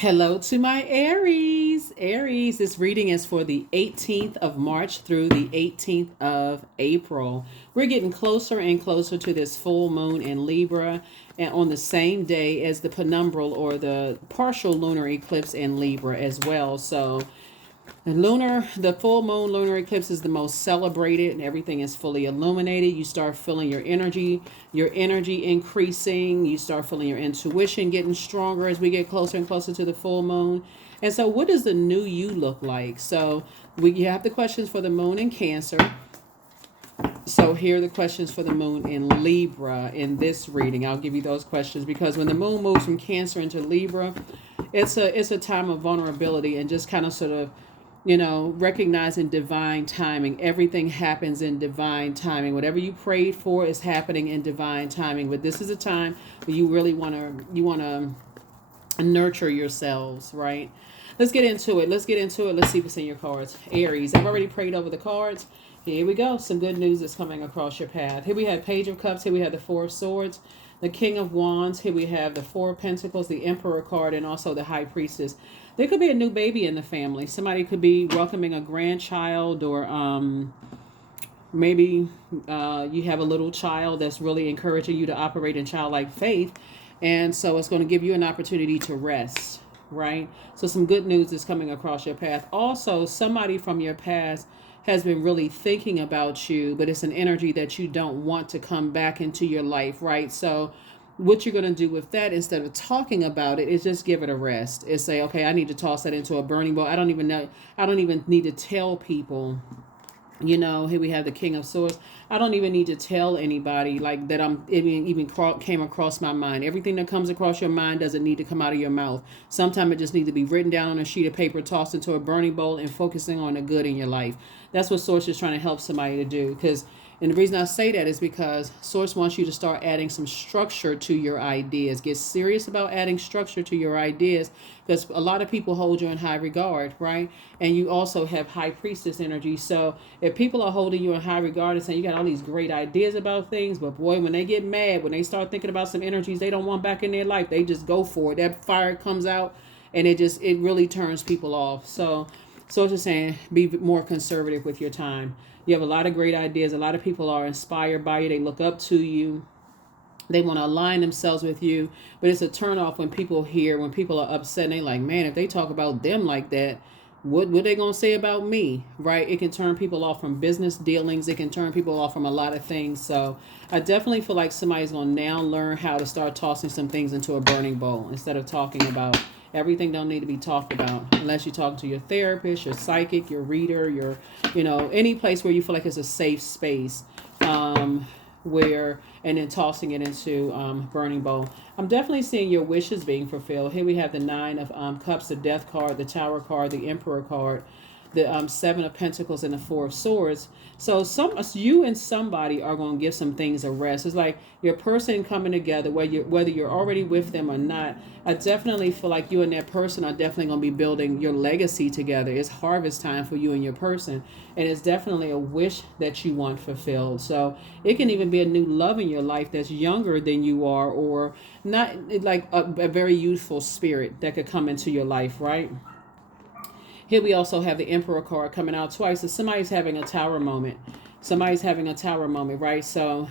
Hello to my Aries. Aries, this reading is for the 18th of March through the 18th of April. We're getting closer and closer to this full moon in Libra, and on the same day as the penumbral or the partial lunar eclipse in Libra as well. So the full moon lunar eclipse is the most celebrated and everything is fully illuminated. You start feeling your energy increasing. You start feeling your intuition getting stronger as we get closer and closer to the full moon. And so what does the new you look like? So you have the questions for the moon in Cancer. So here are the questions for the moon in Libra in this reading. I'll give you those questions because when the moon moves from Cancer into Libra, it's a time of vulnerability and just kind of sort of recognizing divine timing. Everything happens in divine timing. Whatever you prayed for is happening in divine timing. But this is a time where you really want to nurture yourselves, right? Let's get into it. Let's see what's in your cards. Aries, I've already prayed over the cards. Here we go. Some good news is coming across your path. Here we have Page of Cups. Here we have the Four of Swords, the King of Wands. Here we have the Four of Pentacles, the Emperor card, and also the High Priestess. There could be a new baby in the family. Somebody could be welcoming a grandchild, or maybe you have a little child that's really encouraging you to operate in childlike faith. And so it's going to give you an opportunity to rest, right? So some good news is coming across your path. Also, somebody from your past has been really thinking about you, but it's an energy that you don't want to come back into your life, right? So what you're going to do with that, instead of talking about it, is just give it a rest. It's say, okay, I need to toss that into a burning bowl. I don't even need to tell people. Here we have the King of Swords. I don't even need to tell anybody like that came across my mind. Everything that comes across your mind doesn't need to come out of your mouth. Sometimes it just needs to be written down on a sheet of paper, tossed into a burning bowl, and focusing on the good in your life. That's what Source is trying to help somebody to do. And the reason I say that is because Source wants you to start adding some structure to your ideas. Get serious about adding structure to your ideas, because a lot of people hold you in high regard, right? And you also have High Priestess energy. So if people are holding you in high regard and saying you got all these great ideas about things, but boy, when they get mad, when they start thinking about some energies they don't want back in their life, they just go for it. That fire comes out and it really turns people off. So it's just saying, be more conservative with your time. You have a lot of great ideas. A lot of people are inspired by you. They look up to you. They want to align themselves with you. But it's a turnoff when people are upset and they like, man, if they talk about them like that, what they going to say about me, right? It can turn people off from business dealings. It can turn people off from a lot of things. So I definitely feel like somebody's going to now learn how to start tossing some things into a burning bowl instead of talking about. Everything don't need to be talked about unless you talk to your therapist, your psychic, your reader, any place where you feel like it's a safe space. And then tossing it into burning bowl. I'm definitely seeing your wishes being fulfilled. Here we have the Nine of Cups, the Death card, the Tower card, the Emperor card, the Seven of Pentacles, and the Four of Swords. So you and somebody are going to give some things a rest. It's like your person coming together, whether you're already with them or not. I definitely feel like you and that person are definitely going to be building your legacy together. It's harvest time for you and your person, and it's definitely a wish that you want fulfilled. So it can even be a new love in your life that's younger than you are, or not, like a very youthful spirit that could come into your life, right? Here we also have the Emperor card coming out twice. So somebody's having a tower moment. Right? So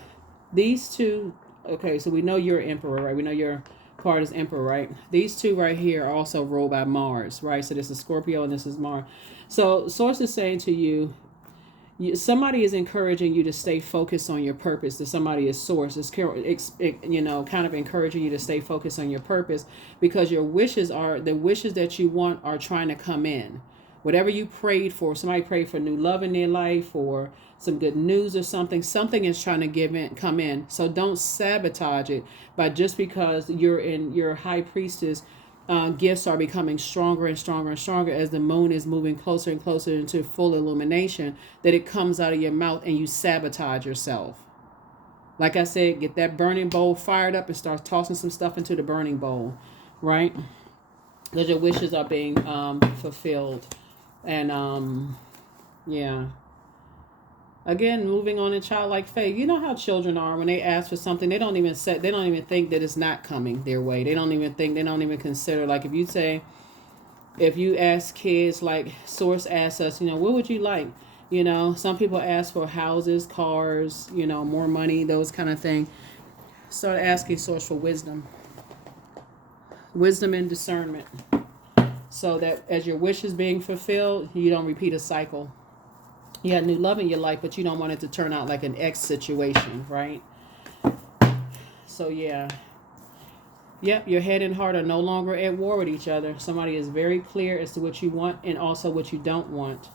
these two, okay, so we know you're Emperor, right? We know your card is Emperor, right? These two right here are also ruled by Mars, right? So this is Scorpio and this is Mars. So Source is saying to you, somebody is encouraging you to stay focused on your purpose. That somebody is Source. It's kind of encouraging you to stay focused on your purpose, because your wishes that you want are trying to come in. Whatever you prayed for, somebody prayed for new love in their life or some good news or something is trying to come in. So don't sabotage it by just because you're in your High Priestess. Gifts are becoming stronger and stronger and stronger as the moon is moving closer and closer into full illumination, that it comes out of your mouth and you sabotage yourself. Like I said, get that burning bowl fired up and start tossing some stuff into the burning bowl, right? Because your wishes are being fulfilled. And yeah. Again, moving on in childlike faith. You know how children are when they ask for something, they don't even think that it's not coming their way. They don't even think, they don't even consider. Like if you ask kids, like Source asks us, what would you like? Some people ask for houses, cars, more money, those kind of things. Start asking Source for wisdom and discernment, so that as your wish is being fulfilled, you don't repeat a cycle. You had new love in your life, but you don't want it to turn out like an ex situation, right? So yeah. Yep, your head and heart are no longer at war with each other. Somebody is very clear as to what you want and also what you don't want.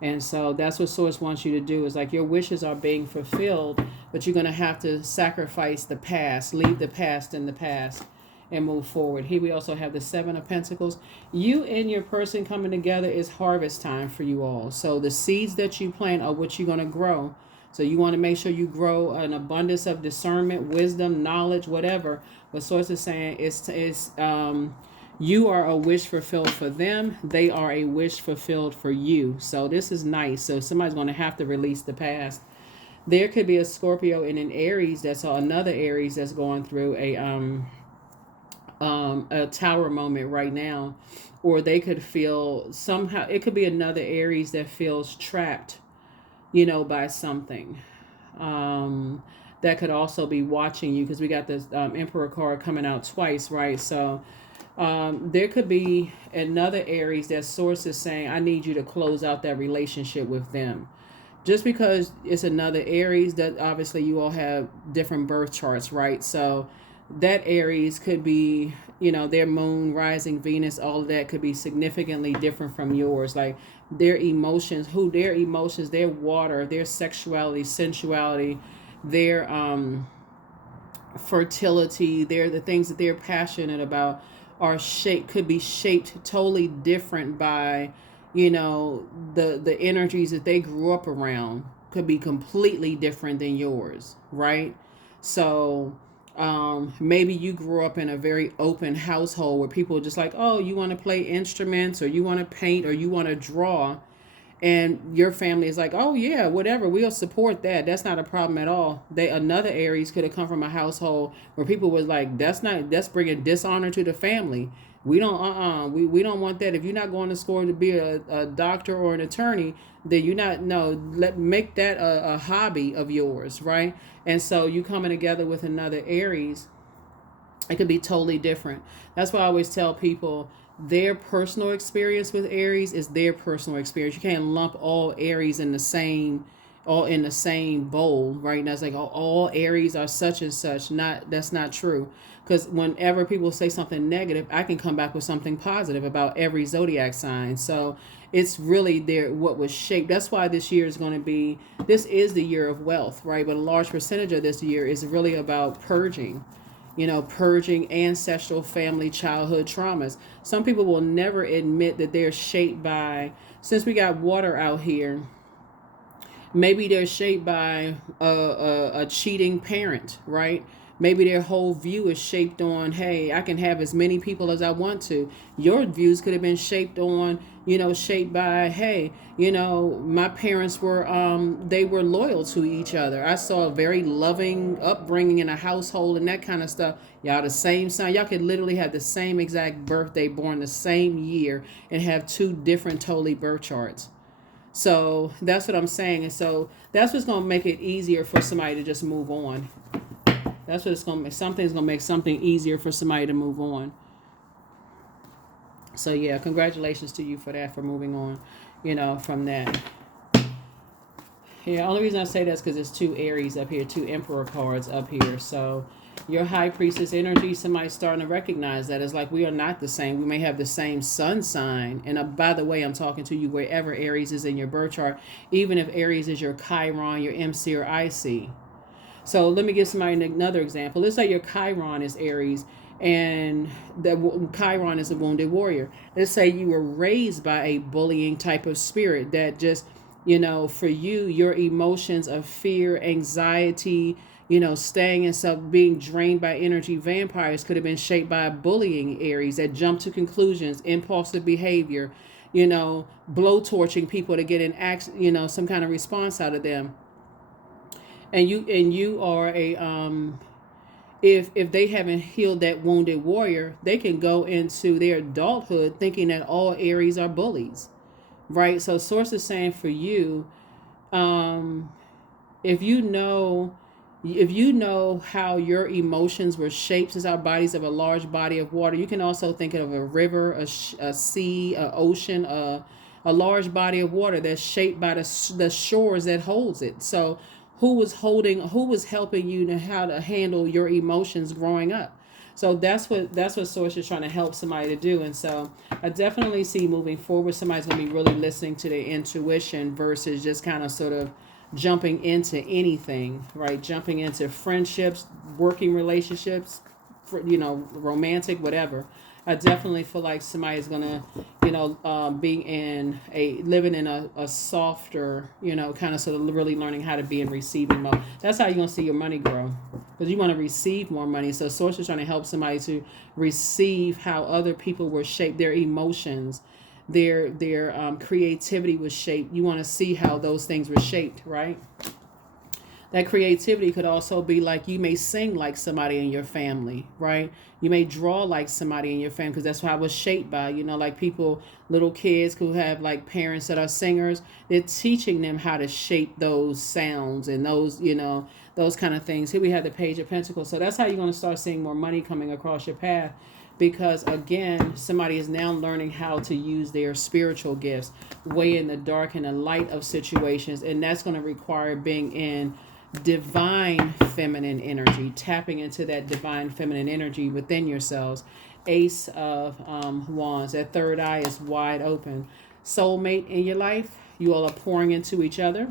And so that's what Source wants you to do, is like your wishes are being fulfilled, but you're going to have to sacrifice the past, leave the past in the past, and move forward. Here we also have the Seven of Pentacles. You and your person coming together is harvest time for you all. So the seeds that you plant are what you're going to grow. So you want to make sure you grow an abundance of discernment, wisdom, knowledge, whatever. But Source is saying you are a wish fulfilled for them. They are a wish fulfilled for you. So this is nice. So somebody's going to have to release the past. There could be a Scorpio and an Aries another Aries that's going through a tower moment right now. Or they could feel somehow, it could be another Aries that feels trapped, by something. That could also be watching you, because we got this Emperor card coming out twice, right? So there could be another Aries that Source is saying, I need you to close out that relationship with them. Just because it's another Aries, that obviously you all have different birth charts, right? So that Aries could be, their moon, rising, Venus, all of that could be significantly different from yours. Like their emotions, their water, their sexuality, sensuality, their fertility, the things that they're passionate about could be shaped totally different by, the energies that they grew up around could be completely different than yours, right? So maybe you grew up in a very open household where people are just like, oh, you want to play instruments, or you want to paint, or you want to draw. And your family is like, oh yeah, whatever, we'll support that. That's not a problem at all. Another Aries could have come from a household where people was like, that's bringing dishonor to the family. We don't, we don't want that. If you're not going to school to be a doctor or an attorney, then make that a hobby of yours, right? And so you coming together with another Aries, it could be totally different. That's why I always tell people, their personal experience with Aries is their personal experience. You can't lump all Aries in the same bowl, right? And that's like, oh, all Aries are such and such. That's not true. Because whenever people say something negative, I can come back with something positive about every zodiac sign. So it's really what was shaped. That's why this year is this is the year of wealth, right? But a large percentage of this year is really about purging. Purging ancestral family childhood traumas. Some people will never admit that they're shaped by, since we got water out here, maybe they're shaped by a cheating parent, right? Maybe their whole view is shaped on, hey, I can have as many people as I want to. Your views could have been shaped on, shaped by, hey, my parents were, they were loyal to each other. I saw a very loving upbringing in a household and that kind of stuff. Y'all the same sign. Y'all could literally have the same exact birthday, born the same year, and have two different totally birth charts. So that's what I'm saying. And so that's what's going to make it easier for somebody to just move on. That's what it's going to make. Something's going to make something easier for somebody to move on. So yeah, congratulations to you for that, for moving on, from that. Yeah, only reason I say that is because there's two Aries up here, two Emperor cards up here. So your High Priestess energy, somebody's starting to recognize that. It's like we are not the same. We may have the same sun sign. And by the way, I'm talking to you wherever Aries is in your birth chart, even if Aries is your Chiron, your MC, or IC. So let me give somebody another example. Let's say your Chiron is Aries and the Chiron is a wounded warrior. Let's say you were raised by a bullying type of spirit that just, for you, your emotions of fear, anxiety, staying in self, being drained by energy vampires could have been shaped by a bullying Aries that jumped to conclusions, impulsive behavior, blowtorching people to get some kind of response out of them. and you are a if they haven't healed that wounded warrior, they can go into their adulthood thinking that all Aries are bullies, right? So source is saying for you, um if you know how your emotions were shaped, since our bodies have a large body of water, you can also think of a river, a sea, a ocean, a large body of water that's shaped by the shores that holds it. So who was helping you to how to handle your emotions growing up? So that's what source is trying to help somebody to do. And so I definitely see moving forward, somebody's going to be really listening to their intuition versus just kind of sort of jumping into anything, right? Jumping into friendships, working relationships, romantic, whatever. I definitely feel like somebody's gonna, being in living in a softer, kind of sort of really learning how to be in receiving mode. That's how you're gonna see your money grow, because you want to receive more money. So source is trying to help somebody to receive how other people were shaped, their emotions, their creativity was shaped. You want to see how those things were shaped, right? That creativity could also be like you may sing like somebody in your family, right? You may draw like somebody in your family, because that's how I was shaped by, like people, little kids who have like parents that are singers. They're teaching them how to shape those sounds and those kind of things. Here we have the Page of Pentacles. So that's how you're going to start seeing more money coming across your path, because again, somebody is now learning how to use their spiritual gifts way in the dark and the light of situations, and that's going to require being in divine feminine energy, tapping into that divine feminine energy within yourselves. Ace of Wands, that third eye is wide open. Soulmate in your life, you all are pouring into each other.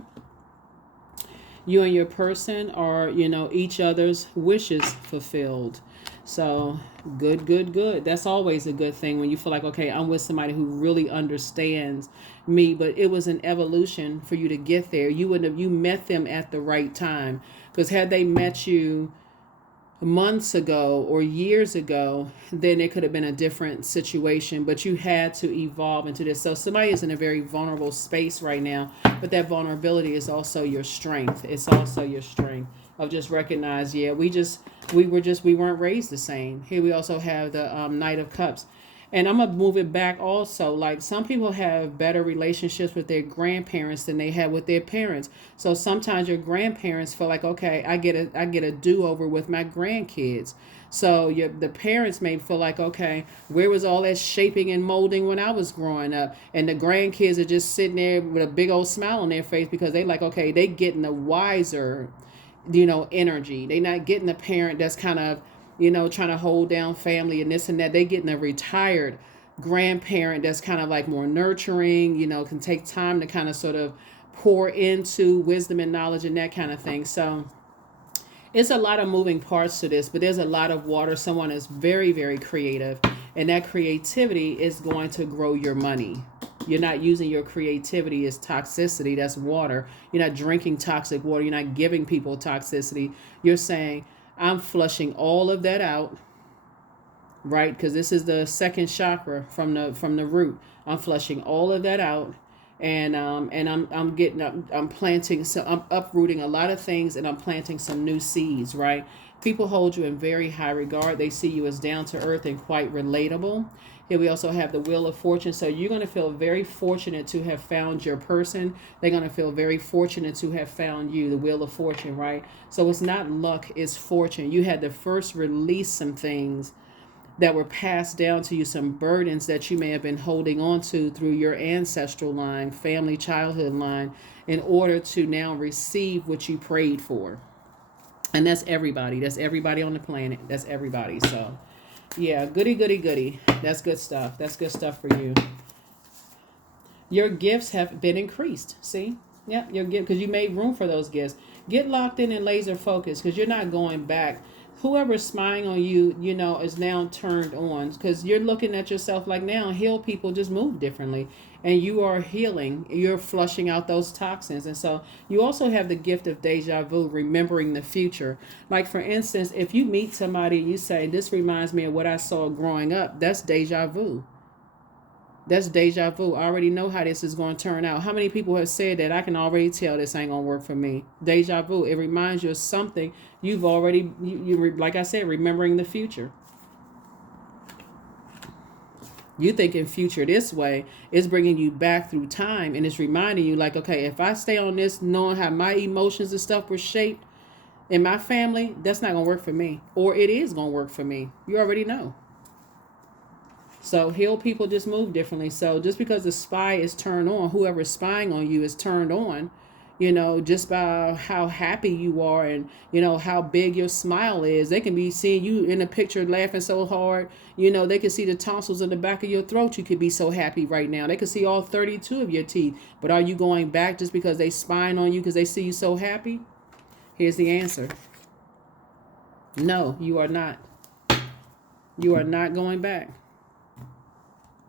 You and your person are, each other's wishes fulfilled. So good, good, good. That's always a good thing when you feel like, okay, I'm with somebody who really understands me, but it was an evolution for you to get there. You met them at the right time, because had they met you months ago or years ago, then it could have been a different situation, but you had to evolve into this. So somebody is in a very vulnerable space right now, but that vulnerability is also your strength. It's also your strength of just recognize, yeah, we weren't raised the same. Here we also have the Knight of Cups. And I'm going to move it back also. Like some people have better relationships with their grandparents than they have with their parents. So sometimes your grandparents feel like, okay, I get a do-over with my grandkids. So the parents may feel like, okay, where was all that shaping and molding when I was growing up? And the grandkids are just sitting there with a big old smile on their face, because they like, okay, they getting the wiser, energy. They not getting the parent that's kind of, trying to hold down family and this and that. They getting a retired grandparent that's kind of like more nurturing, can take time to kind of sort of pour into wisdom and knowledge and that kind of thing. So it's a lot of moving parts to this, but there's a lot of water. Someone is very, very creative, and that creativity is going to grow your money. You're not using your creativity as toxicity. That's water. You're not drinking toxic water. You're not giving people toxicity. You're saying, I'm flushing all of that out, right? Because this is the second chakra from the root. I'm flushing all of that out, and I'm planting. So I'm uprooting a lot of things, and I'm planting some new seeds, right? People hold you in very high regard. They see you as down to earth and quite relatable. Here we also have the Wheel of Fortune. So you're going to feel very fortunate to have found your person. They're going to feel very fortunate to have found you, the Wheel of Fortune, right? So it's not luck, it's fortune. You had to first release some things that were passed down to you, some burdens that you may have been holding on to through your ancestral line, family, childhood line, in order to now receive what you prayed for. And that's everybody. That's everybody on the planet. That's everybody. So yeah, goody, goody, goody. That's good stuff. That's good stuff for you. Your gifts have been increased. See? Yeah, your gift, because you made room for those gifts. Get locked in and laser focused, because you're not going back. Whoever's spying on you, is now turned on, because you're looking at yourself like, now heal people just move differently, and you are healing. You're flushing out those toxins. And so you also have the gift of deja vu, remembering the future. Like for instance, if you meet somebody and you say, this reminds me of what I saw growing up, that's deja vu. That's deja vu. I already know how this is going to turn out. How many people have said that? I can already tell this ain't going to work for me. Deja vu. It reminds you of something you've already, like I said, remembering the future. You thinking future this way is bringing you back through time, and it's reminding you like, okay, if I stay on this knowing how my emotions and stuff were shaped in my family, that's not going to work for me. Or it is going to work for me. You already know. So healed people just move differently. So just because the spy is turned on, whoever is spying on you is turned on, just by how happy you are and, how big your smile is. They can be seeing you in a picture laughing so hard, they can see the tonsils in the back of your throat. You could be so happy right now. They can see all 32 of your teeth. But are you going back just because they spying on you because they see you so happy? Here's the answer. No, you are not. You are not going back.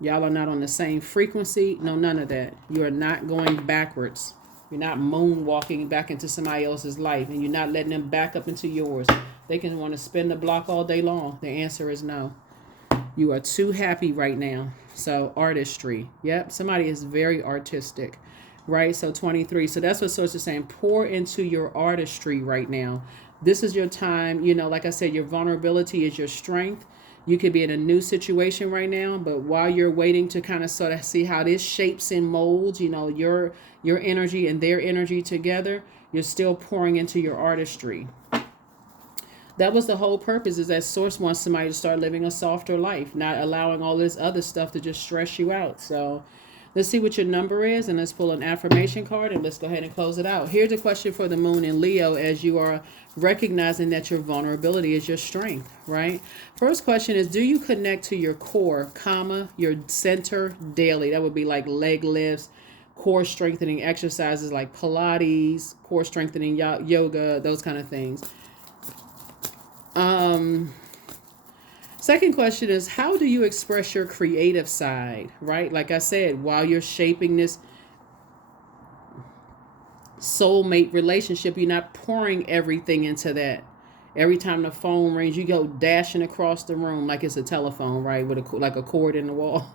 Y'all are not on the same frequency. No, none of that. You are not going backwards. You're not moonwalking back into somebody else's life, and you're not letting them back up into yours. They can want to spin the block all day long. The answer is no. You are too happy right now. So artistry. Yep, somebody is very artistic, right? So 23. So that's what Source is saying. Pour into your artistry right now. This is your time. Like I said, your vulnerability is your strength. You could be in a new situation right now, but while you're waiting to kind of sort of see how this shapes and molds, your energy and their energy together, you're still pouring into your artistry. That was the whole purpose, is that Source wants somebody to start living a softer life, not allowing all this other stuff to just stress you out. So let's see what your number is, and let's pull an affirmation card, and let's go ahead and close it out. Here's a question for the moon in Leo, as you are recognizing that your vulnerability is your strength, right? First question is, do you connect to your core, your center daily? That would be like leg lifts, core strengthening exercises like Pilates, core strengthening yoga, those kind of things. Second question is, how do you express your creative side, right? Like I said, while you're shaping this soulmate relationship, you're not pouring everything into that. Every time the phone rings, you go dashing across the room like it's a telephone, right? With a cord in the wall.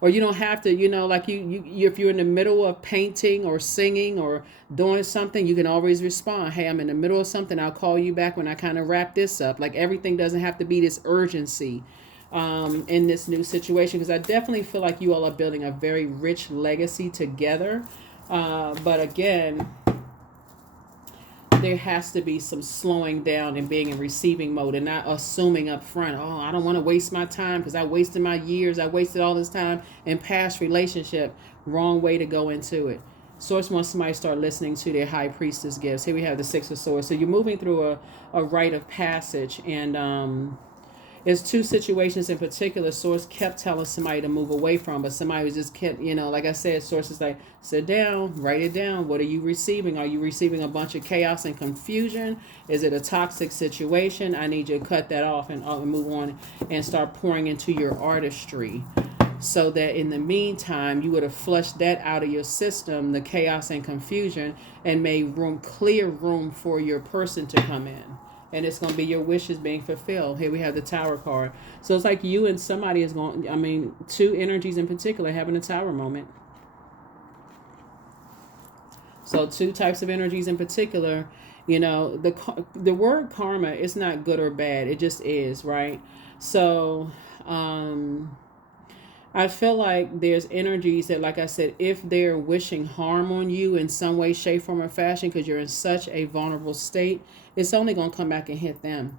Or you don't have to, like you if you're in the middle of painting or singing or doing something, you can always respond. Hey, I'm in the middle of something. I'll call you back when I kind of wrap this up. Like everything doesn't have to be this urgency in this new situation, because I definitely feel like you all are building a very rich legacy together. But again, there has to be some slowing down and being in receiving mode, and not assuming up front, oh, I don't want to waste my time because I wasted my years. I wasted all this time in past relationship. Wrong way to go into it. Source wants somebody to start listening to their high priestess gifts. Here we have the Six of Swords. So you're moving through a rite of passage, and there's two situations in particular Source kept telling somebody to move away from, but somebody was just kept, like I said, Source is like, sit down, write it down. What are you receiving? Are you receiving a bunch of chaos and confusion? Is it a toxic situation? I need you to cut that off and move on and start pouring into your artistry, so that in the meantime, you would have flushed that out of your system, the chaos and confusion, and made clear room for your person to come in. And it's going to be your wishes being fulfilled. Here we have the Tower card. So it's like you and somebody is going, two energies in particular having a Tower moment. So two types of energies in particular, the word karma is not good or bad. It just is, right? So I feel like there's energies that, like I said, if they're wishing harm on you in some way, shape, form, or fashion, because you're in such a vulnerable state, it's only going to come back and hit them.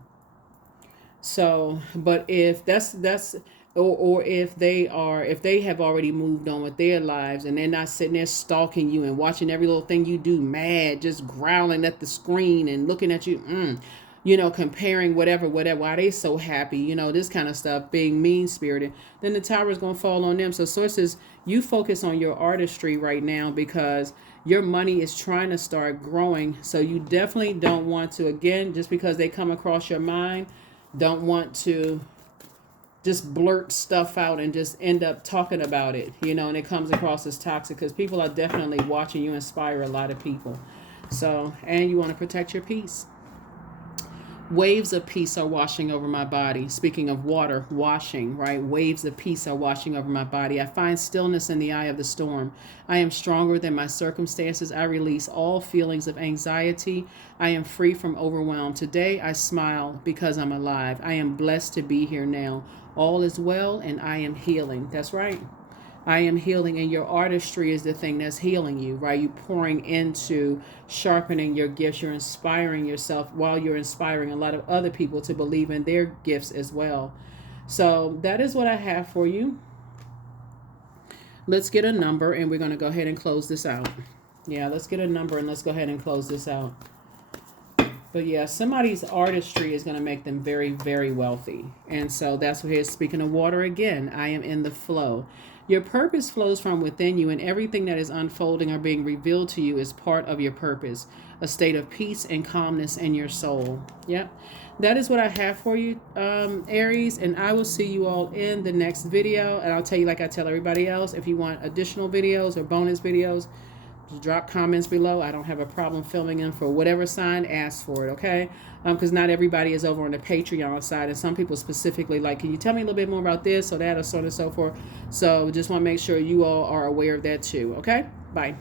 So, but if or if they have already moved on with their lives and they're not sitting there stalking you and watching every little thing you do, mad, just growling at the screen and looking at you, comparing whatever, why they so happy, this kind of stuff, being mean-spirited, then the Tower is going to fall on them. So sources, you focus on your artistry right now, because your money is trying to start growing. So you definitely don't want to, again, just because they come across your mind, don't want to just blurt stuff out and just end up talking about it, and it comes across as toxic, because people are definitely watching you inspire a lot of people. So, and you want to protect your peace. Waves of peace are washing over my body. Speaking of water, washing, right? Waves of peace are washing over my body. I find stillness in the eye of the storm. I am stronger than my circumstances. I release all feelings of anxiety. I am free from overwhelm. Today I smile because I'm alive. I am blessed to be here now. All is well and I am healing. That's right. I am healing, and your artistry is the thing that's healing you, right? You pouring into sharpening your gifts. You're inspiring yourself while you're inspiring a lot of other people to believe in their gifts as well. So that is what I have for you. Let's get a number, and we're going to go ahead and close this out. Yeah, let's get a number, and let's go ahead and close this out. But yeah, somebody's artistry is going to make them very, very wealthy. And so that's what he's speaking of water again. I am in the flow. Your purpose flows from within you, and everything that is unfolding or being revealed to you is part of your purpose, a state of peace and calmness in your soul. Yep. That is what I have for you, Aries, and I will see you all in the next video. And I'll tell you, like I tell everybody else, if you want additional videos or bonus videos, just drop comments below. I don't have a problem filming them for whatever sign. Ask for it, okay? Because not everybody is over on the Patreon side, and some people specifically like, can you tell me a little bit more about this or that or so on and so forth? So just want to make sure you all are aware of that too, okay? Bye.